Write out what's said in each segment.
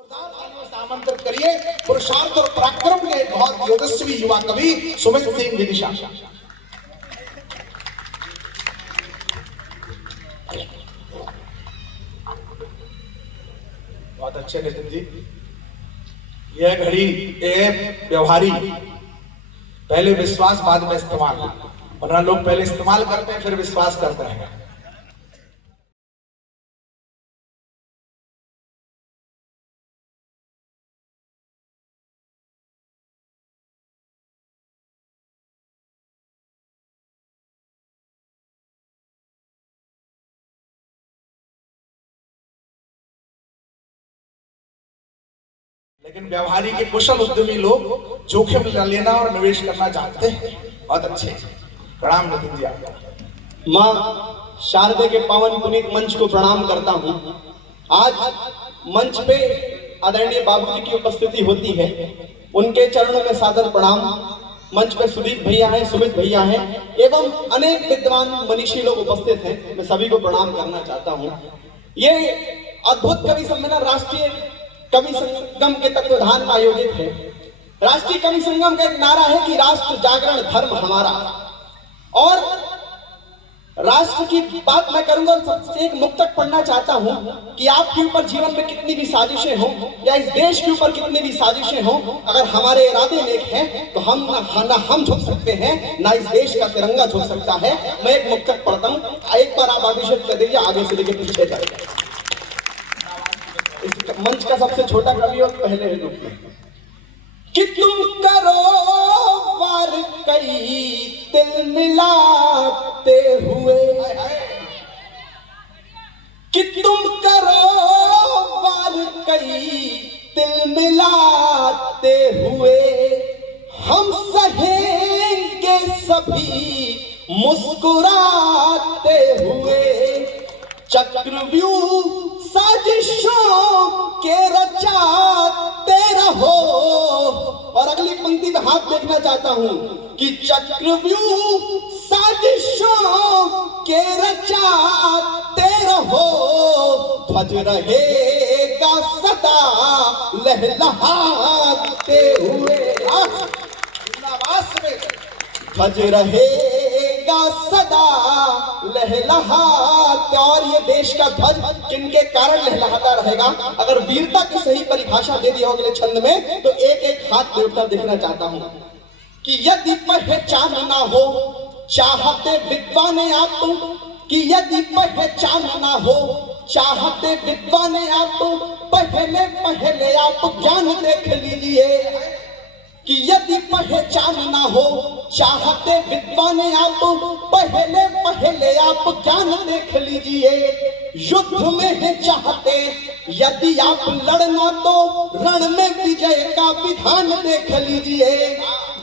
आमंत्रित करिए पुरुषार्थ और पराक्रम के बहुत योगस्वी युवा कवि सुमित सिंह विदिशा। बहुत अच्छे नितिन जी। यह घड़ी व्यवहारी, पहले विश्वास बाद में इस्तेमाल, वरना लोग पहले इस्तेमाल करते हैं फिर विश्वास करते हैं। लेकिन व्यवहारी के कुशल उद्यमी लोग जोखिम लेना और निवेश करना जानते हैं। बहुत अच्छे, प्रणाम नितिन जी आपको। मां शारदे के पावन पुनीत मंच को प्रणाम करता हूं। आज मंच पे आदरणीय बाबूजी की उपस्थिति होती है, उनके चरणों में सादर प्रणाम। मंच पे सुदीप भैया हैं, सुमित भैया हैं एवं अनेक विद्वान मनीषी लोग उपस्थित हैं। मैं सभी को प्रणाम करना चाहता हूं। ये अद्भुत कवि सम्मेलन राष्ट्रीय कवि संगम के तत्वाधान में आयोजित है। राष्ट्रीय कवि संगम का एक नारा है कि राष्ट्र जागरण धर्म हमारा। और राष्ट्र की बात मैं करूंगा, सबसे एक मुक्तक पढ़ना चाहता हूं कि आपके ऊपर जीवन में कितनी भी साजिशें हों या इस देश के ऊपर कितनी भी साजिशें हों, अगर हमारे इरादे नेक हैं तो हम ना हम झुक सकते हैं ना इस देश का तिरंगा झुक सकता है। मैं एक मुक्तक पढ़ता हूं, एक बार आप अभिषेक कर दीजिए, आगे से लेकर पीछे जाइए। इस मंच का सबसे छोटा कवि और पहले रूप में कि तुम करो वार कई तिल मिलाते हुए, कि तुम करो वार कई तिल मिलाते हुए, हम सहेंगे सभी मुस्कुराते हुए, चक्रव्यूह साजिशों के रचाते रहो। और अगली पंक्ति में हाथ देखना चाहता हूं कि चक्रव्यूह साजिशों के रचाते रहो, ध्वज रहेगा सदा लहलहाते हुए, ध्वज रहेगा सदा लहलहाते। और ये देश का ध्वज किनके कारण लहलहाता रहेगा? अगर वीरता की सही परिभाषा दे दी हो अगले छंद में तो एक एक हाथ जोड़कर देखना चाहता हूं कि यदि पहचान ना हो चाहते विद्वान आप, कि यदि पहचान ना हो चाहते विद्वान आप, पहले पहले आप ज्ञान देख लीजिए, कि यदि पहचान ना हो चाहते विद्वान आप, पहले पहले आप ज्ञान देख लीजिए। युद्ध में है चाहते यदि आप लड़ना तो रण में विजय का विधान देख लीजिए।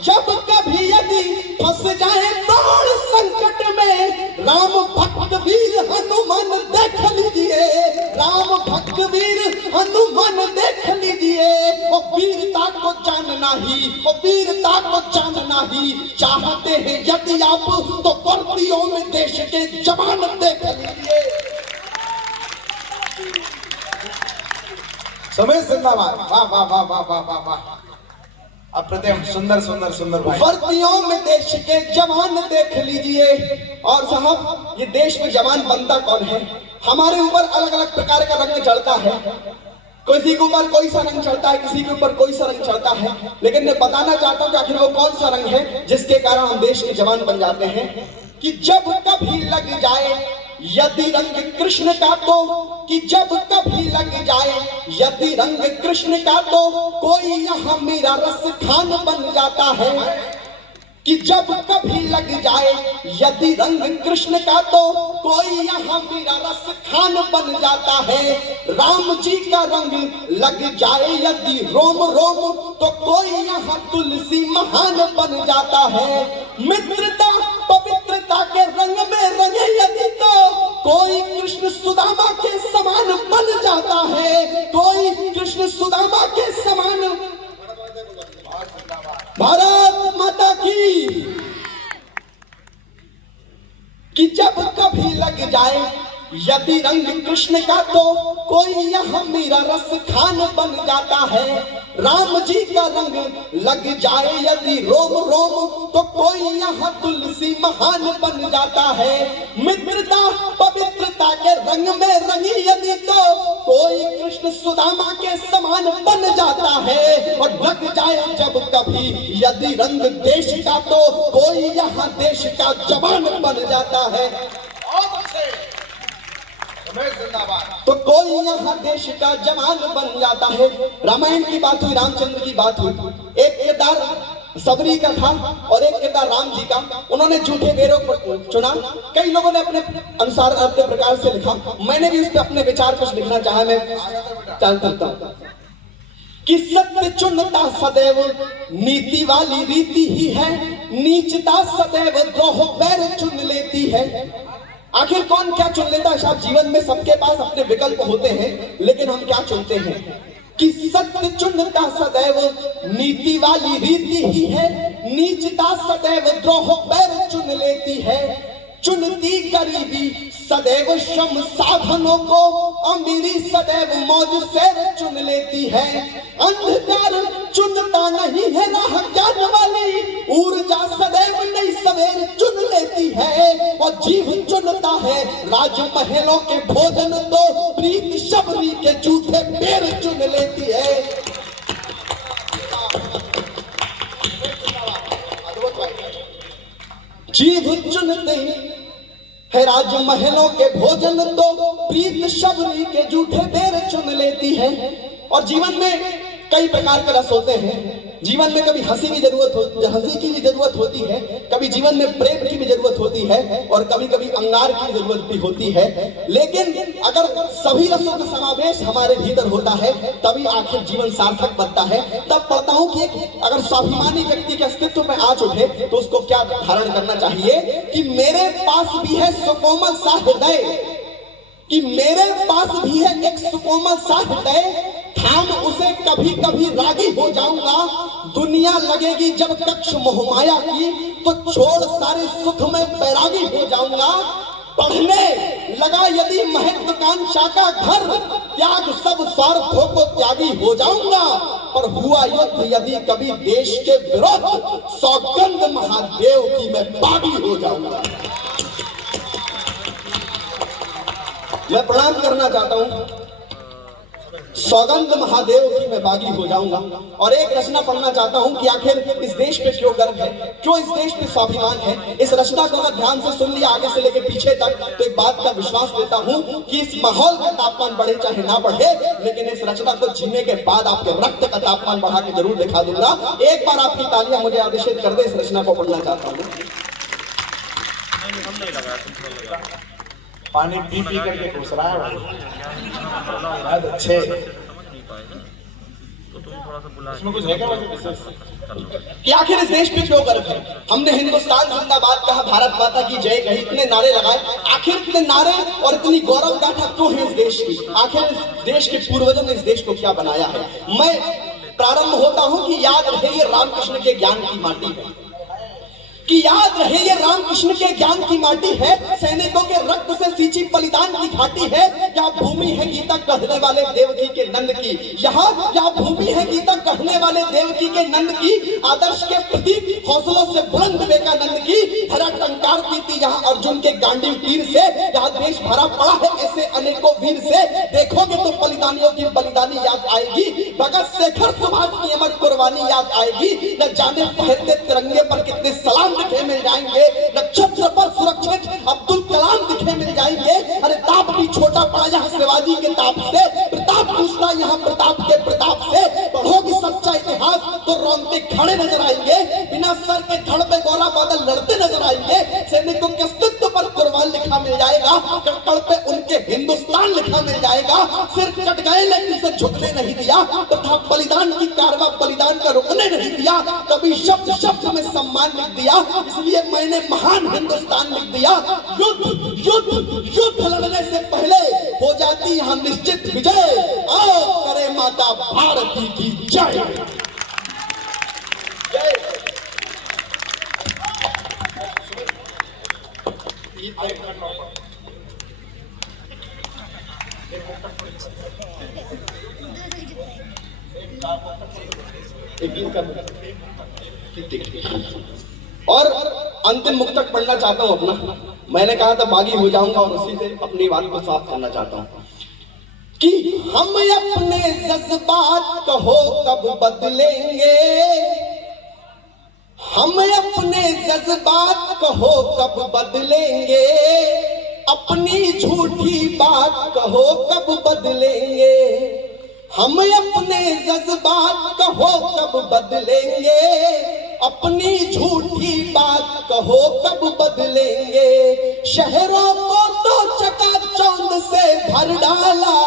जब कभी यदि फंस जाए तोड़ संकट में, राम भक्त वीर हनुमान देख लीजिए, राम भक्त वीर हनुमान देख लीजिए। वो वीरता को जानना ही, वो वीरता को जानना ही चाहते हैं यदि आप, तो वर्दियों में देश के जवान देख लीजिए। समय जिंदाबाद। वाह वाह वाह वाह वाह वाह वाह, अप्रतिम, सुंदर सुंदर सुंदर भाई। वर्दियों में देश के जवान देख लीजिए। और साहब ये देश में जवान बनता कौन है? हमारे ऊपर अलग अलग प्रकार का रंग चढ़ता है, किसी के ऊपर कोई सा रंग चढ़ता है, किसी के ऊपर कोई सा रंग चढ़ता है, लेकिन मैं बताना चाहता हूं कि आखिर वो कौन सा रंग है जिसके कारण हम देश के जवान बन जाते हैं। कि जब कभी लग जाए यदि रंग कृष्ण का तो, कि जब कभी लग जाए यदि रंग कृष्ण का तो, कोई यहाँ मेरा रस खान बन जाता है। कि जब कभी लग जाए यदि रंग कृष्ण का तो, कोई यहाँ मेरा रस खान बन जाता है। राम जी का रंग लग जाए यदि रोम रोम, तो कोई यहाँ तुलसी महान बन जाता है। मित्रता पवित्रता के रंग में रंगे यदि तो, कोई कृष्ण सुदामा के समान बन जाता है, कोई कृष्ण सुदामा के समान। भारत माता की। कि जब कभी लग जाए यदि रंग कृष्ण का तो कोई यहाँ मीरा रस खान बन जाता है। राम जी का रंग लग जाए यदि रोम रोम तो कोई यहाँ तुलसी महान बन जाता है। मित्रता पवित्रता के रंग में रंगी यदि तो कोई कृष्ण सुदामा के समान बन जाता है। और लग जाए जब कभी यदि रंग देश का तो कोई यहाँ देश का जवान बन जाता है। तो कोई यहाँ देश का जवान बन जाता है। रामायण की बात हुई, रामचंद्र की बात हुई। एक किरदार सबरी का था और एक किरदार राम जी का। उन्होंने झूठे बेरों को चुना। कई लोगों ने अपने अनुसार अपने प्रकार से लिखा। मैंने भी उस पर अपने विचार कुछ लिखना चाहा। मैं चाहता हूं कि सत्य चुनता सदैव नीति वाली रीति ही है। नीचता सदैव द्रोह पैर चुन लेती है। आखिर कौन क्या चुन लेता है साहब? जीवन में सबके पास अपने विकल्प होते हैं, लेकिन हम क्या चुनते हैं? कि सत्य चुनता सदैव नीति वाली रीति ही है। नीचता सदैव द्रोह पैर चुन लेती है। चुनती गरीबी सदैव श्रम साधनों को। अमीरी सदैव मौज से चुन लेती है। अंधकार चुनता नहीं है राह ज्ञान वाली। ऊर्जा सदैव नई सवेर चुन लेती है। और जीव चुनता है राजमहलों के भोजन तो प्रीत शबरी के जूठे पैर चुन लेती है। जीव चुनते है राजमहलों के भोजन तो प्रीत शबरी के जूठे पैर चुन लेती है। और जीवन में कई प्रकार के रस होते हैं। जीवन में कभी हंसी की जरूरत होती है, कभी जीवन में प्रेम की भी जरूरत होती है और कभी कभी अंगार की जरूरत भी होती है। लेकिन अगर सभी रसों का समावेश हमारे भीतर होता है तभी आखिर जीवन सार्थक बनता है। तब पढ़ता हूं कि अगर स्वाभिमानी व्यक्ति के अस्तित्व में आँच उठे तो उसको क्या धारण करना चाहिए? कि मेरे पास भी है सुकोमल सा हृदय, कि मेरे पास भी है एक सुकोमल सा हृदय। थाम उसे कभी कभी रागी हो जाऊंगा। दुनिया लगेगी जब कक्ष मोहमाया की तो छोड़ सारे सुख में बैरागी हो जाऊंगा। पढ़ने लगा यदि महत्वाकांक्षा का घर, त्याग सब स्वार्थों को त्यागी हो जाऊंगा। पर हुआ युद्ध यदि कभी देश के विरोध, सौगंध महादेव की मैं बागी हो जाऊंगा। मैं प्रणाम करना चाहता हूं, सौगंध महादेव की मैं बागी हो जाऊंगा। और एक रचना पढ़ना चाहता हूं कि आखिर इस देश पे क्यों गर्व है, क्यों इस देश पे स्वाभिमान है। इस रचना को अगर ध्यान से सुन लिया आगे से लेकर पीछे तक तो एक बात का विश्वास देता हूं कि इस माहौल का तापमान बढ़े चाहे ना बढ़े, लेकिन इस रचना को जीने के बाद आपके रक्त का तापमान बढ़ा के जरूर दिखा दूंगा। एक बार आपकी तालियां मुझे अभिषेक कर दे। इस रचना को पढ़ना चाहता हूँ। पानी पी पी करके घुस रहा है भाई। अच्छे इसमें कुछ है क्या विशेष? कि आखिर इस देश पे क्यों गर्व है? हमने हिंदुस्तान जिंदाबाद कहा, भारत माता की जय कही, इतने नारे लगाए। आखिर इतने नारे और इतनी गौरव गाथा क्यों है इस देश की? आखिर इस देश के पूर्वजों ने इस देश को क्या बनाया है? मैं प्रारंभ होता हूं कि याद रहे ये रामकृष्ण के ज्ञान की माटी है, कि याद रहे ये रामकृष्ण के ज्ञान की माटी है। सैनिकों के रक्त से सींची बलिदान की घाटी है। क्या भूमि है गीता कहने वाले देवकी के नंद की? यहाँ क्या भूमि है गीता कहने वाले देवकी के नंद की? आदर्श के प्रतीक हौसलों से बुलंद विवेकानंद की धरा टंकार पीती यहाँ अर्जुन के गांडीव तीर से। यहाँ देश भरा पड़ा है ऐसे अनेकों वीर से। देखोगे तो बलिदानियों की बलिदानी याद आएगी। भगत शेखर सुभाष की अमर कुर्बानी याद आएगी। न जाने पहनते तिरंगे पर कितने सलाम दिखे मिल जाएंगे। नक्षत्र पर सुरक्षित अब्दुल कलाम दिखे मिल जाएंगे। अरे ताप भी छोटा पड़ा यहाँ शिवाजी के ताप से। प्रताप पूछता यहाँ प्रताप के प्रताप से। पढ़ोगी सच्चा इतिहास तो रोंगटे खड़े नजर आएंगे। बिना सर के धड़ पे गोरा बादल लड़ते नजर आएंगे। सैनिकों के अस्तित्व पर कुर्बान लिखा मिल जाएगा। कटड़ पे उनके हिंदुस्तान लिखा मिल जाएगा। सिर कट गए लेकिन उसे झुकने नहीं दिया तथा बलिदान की कारवा बलिदान का रुकने नहीं दिया। कभी शब्द शब्द में सम्मान लिख दिया, इसलिए मैंने महान हिंदुस्तान लिख दिया। युद्ध युद्ध युद्ध लड़ने से पहले हो जाती यहाँ निश्चित विजय। आओ करे माता भारती की जय। और अंतिम मुक्तक पढ़ना चाहता हूं अपना। मैंने कहा था बागी हो जाऊंगा और उसी से अपनी बात को समाप्त करना चाहता हूं कि हम अपने जज्बात कहो कब बदलेंगे, हम अपने जज्बात कहो कब बदलेंगे, अपनी झूठी बात कहो कब बदलेंगे, हम अपने जज्बात कहो कब बदलेंगे, अपनी झूठी बात कहो कब बदलेंगे, शहरों को तो चकाचौंध से भर डाला,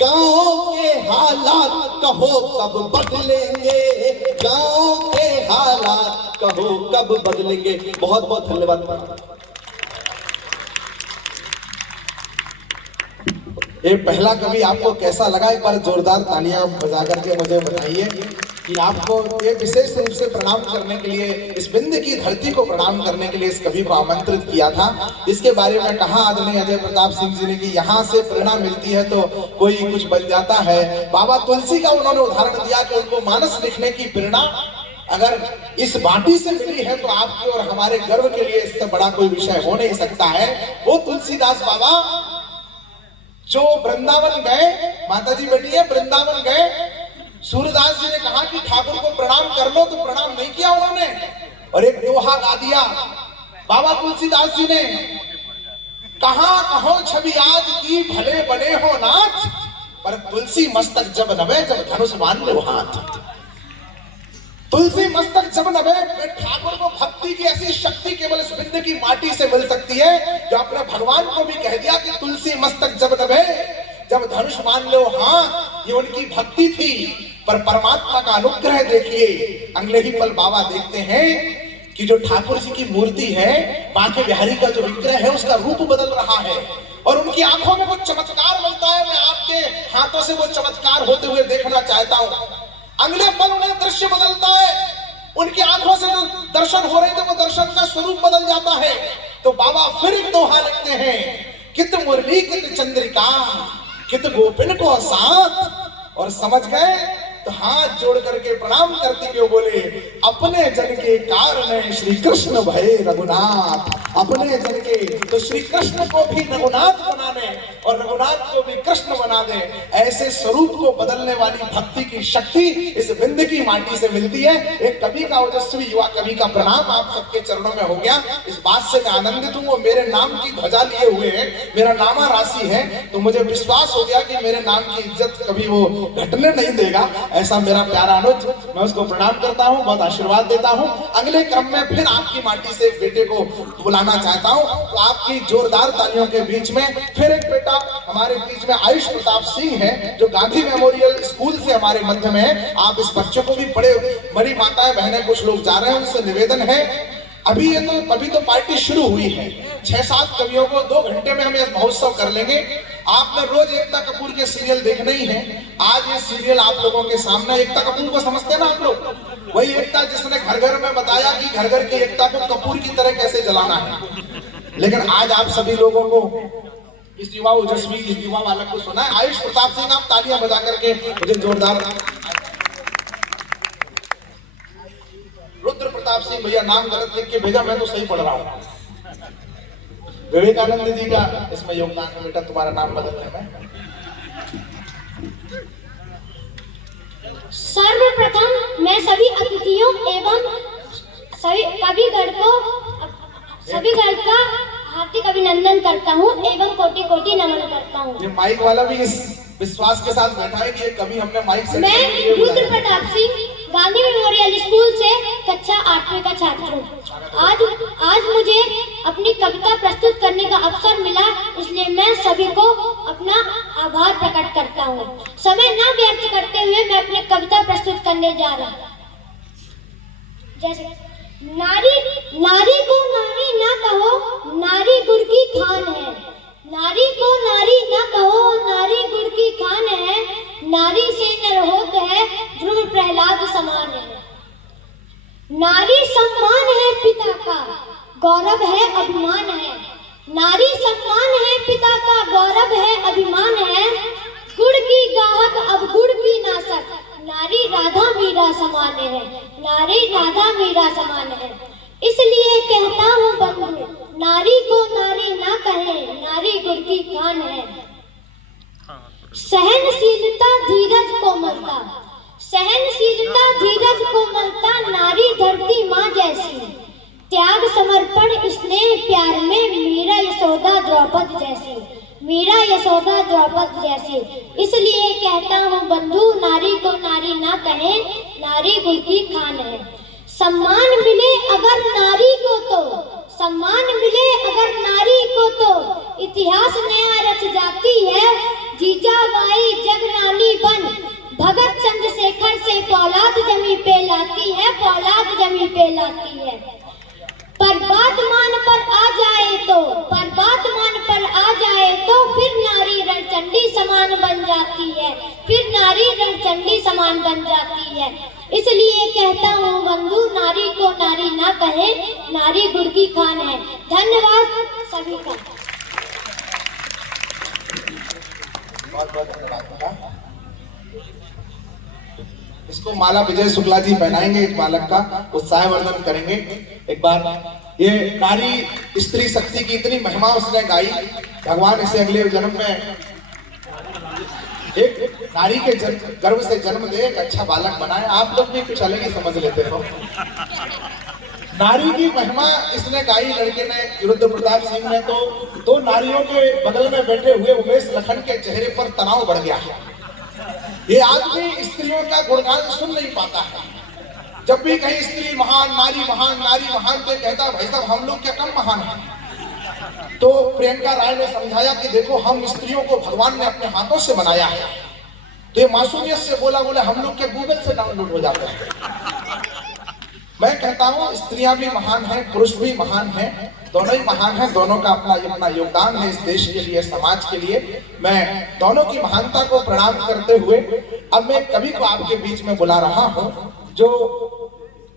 गाँव के हालात कहो कब बदलेंगे, गाँव के हालात कहो कब बदलेंगे। बहुत बहुत धन्यवाद। ये पहला कवि आपको कैसा लगा? एक बार जोरदार तालियां बजा करके मुझे बताइए कि आपको ये विशेष रूप से प्रणाम करने के लिए, इस बिंद की धरती को प्रणाम करने के लिए इस कवि को आमंत्रित किया था। इसके बारे में कहा आदरणीय अजय प्रताप सिंह जी ने कि यहाँ से प्रेरणा मिलती है तो कोई कुछ बन जाता है। बाबा तुलसी का उन्होंने उदाहरण दिया कि उनको मानस लिखने की प्रेरणा अगर इस माटी से मिली है तो आपके और हमारे गर्व के लिए इससे बड़ा कोई विषय हो नहीं सकता है। वो तुलसीदास बाबा जो वृंदावन गए, माता जी बेटी है, वृंदावन गए, सूरदास जी ने कहा कि ठाकुर को प्रणाम कर लो, तो प्रणाम नहीं किया उन्होंने और एक दोहा गा दिया। बाबा तुलसीदास जी ने कहा कहो छवि आज की भले बने हो नाच, पर तुलसी मस्तक जब नवे जब धनुष मान लो हाथ। तुलसी मस्तक जब नवे, ठाकुर को भक्ति की ऐसी शक्ति केवल इस बिंद की माटी से मिल सकती है जो अपने भगवान को भी कह दिया कि तुलसी मस्तक जब नवे जब धनुष मान लो हाथ। ये उनकी भक्ति थी, पर परमात्मा का अनुग्रह देखिए। अगले ही पल बाबा देखते हैं कि जो ठाकुर जी की मूर्ति है, बांके बिहारी का जो विग्रह है, उसका रूप बदल रहा है और उनकी आंखों में वो चमत्कार मिलता है। मैं आपके हाथों से वो चमत्कार होते हुए देखना चाहता हूं। अगले पल उन्हें दृश्य बदलता है, उनकी आंखों से जो दर्शन हो रहे थे वो दर्शन का स्वरूप बदल जाता है। तो बाबा फिर एक दोहा लिखते हैं, कित मुरली कित चंद्रिका कित गोपिन को साथ। और समझ गए तो हाथ जोड़ करके प्रणाम करते हुए बोले, अपने जन के कारण श्री कृष्ण भये रघुनाथ। अपने जन के तो श्री कृष्ण को भी रघुनाथ बना दे और रघुनाथ को भी कृष्ण बना दे। ऐसे स्वरूप को बदलने वाली भक्ति की शक्ति इस बिंद की माटी से मिलती है। एक कवि का, ओजस्वी युवा कवि का प्रणाम आप सबके चरणों में हो गया। इस बात से मैं आनंदित हूँ, वो मेरे नाम की ध्वजा लिए हुए हैं, मेरा नामा राशि है, तो मुझे विश्वास हो गया कि मेरे नाम की इज्जत कभी वो घटने नहीं देगा। ऐसा मेरा प्यारा अनुज, मैं उसको प्रणाम करता हूँ, बहुत आशीर्वाद देता हूँ। अगले क्रम में फिर आपकी माटी से एक बेटे को बुलाना चाहता हूँ, तो आपकी जोरदार तालियों के बीच में फिर एक बेटा हमारे बीच में आयुष प्रताप सिंह है, जो गांधी मेमोरियल स्कूल से हमारे मध्य में है। आप इस बच्चे को भी बड़े, बड़ी माताएं बहनें कुछ लोग जा रहे हैं, उनसे निवेदन है, अभी तो पार्टी शुरू हुई है। 6-7 कवियों को 2 घंटे में हम यह महोत्सव कर लेंगे। आपने रोज एकता कपूर के सीरियल देखने ही है, आज ये सीरियल आप लोगों के सामने। एकता कपूर को समझते हैं ना आप लोग? वही एकता जिसने घर घर में बताया कि घर घर की एकता को कपूर की तरह कैसे जलाना है। लेकिन आज आप सभी लोगों को, इस युवा ओजस्वी, इस युवा बालक को सुना है। आयुष प्रताप सिंह, आप तालियां बजा करके मुझे जोरदार। रुद्र प्रताप सिंह भैया, नाम गलत लिख के भेजा, मैं तो सही पढ़ रहा हूँ। विवेकानंद जी का इसमें योगदान है बेटा, तुम्हारा नाम बदलने में। सर्वप्रथम मैं सभी अतिथियों एवं सभी कविगण का हार्दिक अभिनंदन करता हूँ एवं कोटि कोटि नमन करता हूँ। ये माइक वाला भी इस विश्वास के साथ बैठा है कि ये कभी हमने माइक से। मैं रुद्र प्रताप सिंह गांधी मेमोरियल स्कूल से कक्षा 8वीं का छात्र हूँ। आज मुझे अपनी कविता प्रस्तुत करने का अवसर मिला, इसलिए मैं सभी को अपना आभार प्रकट करता हूँ। समय न व्यर्थ करते हुए मैं अपनी कविता प्रस्तुत करने जा रहा हूँ। जैसे नारी को नारी ना कहो, नारी गुड़ की खान है। नारी को नारी ना कहो, नारी गुड़ की खान है। नारी से नर होता है, ध्रुव प्रहलाद समान है। नारी सम्मान है पिता का, गौरव है अभिमान है। नारी सम्मान है, पिता का गौरव है, अभिमान है। गुड़ की गाहक अब गुड़ की नासक, नारी राधा मीरा समान है, नारी राधा मीरा समान है। इसलिए कहता हूँ बंधु, नारी को नारी ना कहे, नारी गुड़ की खान है। सहनशीलता धीरज कोमलता, सहनशीलता धीरज कोमलता, नारी धरती माँ जैसी। त्याग समर्पण स्नेह प्यार में मीरा यशोदा द्रौपदी जैसी, मीरा यशोदा द्रौपदी जैसी। इसलिए कहता हूँ बंधु, नारी को नारी ना कहे, नारी गुड़ की खान है। सम्मान मिले अगर नारी को तो, सम्मान मिले अगर नारी को तो, इतिहास नया रच जाती है। जीजाबाई जगनानी बन भगत चंद्रशेखर से फौलाद जमी पे लाती है, फौलाद जमी पे लाती है। पर बात मान पर आ जाए तो, पर बात मान पर आ जाए तो, फिर नारी रणचंडी समान बन जाती है, फिर नारी रणचंडी समान बन जाती है। इसलिए कहता हूँ बंधु, नारी को नारी ना कहे, नारी गुड़ की खान है। धन्यवाद सभी का। बहुत बहुत धन्यवाद। इसको माला विजय शुक्ला जी पहनाएंगे, इस बालक का उत्साहवर्धन करेंगे। एक बार ये नारी स्त्री शक्ति की इतनी महिमा उसने गाई, भगवान इसे अगले जन्म में एक नारी के गर्भ से जन्म दे, एक अच्छा बालक बनाए। आप लोग भी कुछ अलग ही समझ लेते हो। नारी की महिमा इसने गाई लड़के ने, रुद्र प्रताप सिंह ने। तो नारियों के बगल में बैठे हुए उमेश लखन के चेहरे पर तनाव बढ़ गया। ये आदमी स्त्रियों का गुणगान सुन नहीं पाता है। जब भी कहीं स्त्री महान, नारी महान तो कहता भाई साहब हम लोग क्या कम महान हैं। तो प्रियंका राय ने समझाया कि देखो हम स्त्रियों को भगवान ने अपने हाथों से बनाया है। तो ये मासूमियत से बोला हम लोग के गूगल से डाउनलोड हो जाते हैं। मैं कहता हूँ स्त्रियां भी महान हैं, पुरुष भी महान हैं, दोनों ही महान हैं। दोनों का अपना योगदान है इस देश के लिए, समाज के लिए। मैं दोनों की महानता को प्रणाम करते हुए अब मैं कवि को आपके बीच में बुला रहा हूँ,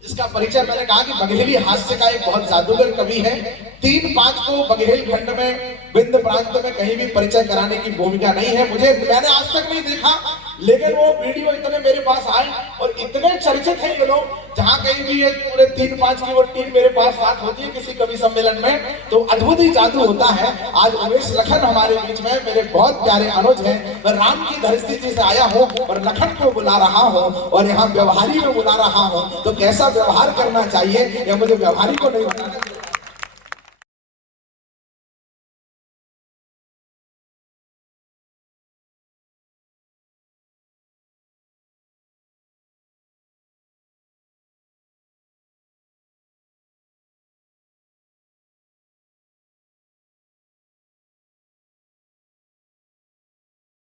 जिसका परिचय मैंने कहा कि बघेली हास्य का एक बहुत जादूगर कवि है। 3-5 को बघेल खंड में, विंध्य प्रांत में कहीं भी परिचय कराने की भूमिका नहीं है। मैंने आज तक नहीं देखा, लेकिन वो वीडियो इतने मेरे पास आए और इतने चर्चित हैं ये लोग। जहां कहीं भी ये पूरे 3-5 की वो टीम मेरे पास साथ होती है किसी कवि सम्मेलन में, तो अद्भुत ही जादू होता है। आज उमेश लखन हमारे बीच में, मेरे बहुत प्यारे अनुज हैं। मैं राम की धरती से आया हूँ और लखन को बुला रहा हूँ और यहाँ व्यवहारी में बुला रहा हूँ। तो कैसा व्यवहार करना चाहिए यह मुझे व्यवहारी को नहीं बताना।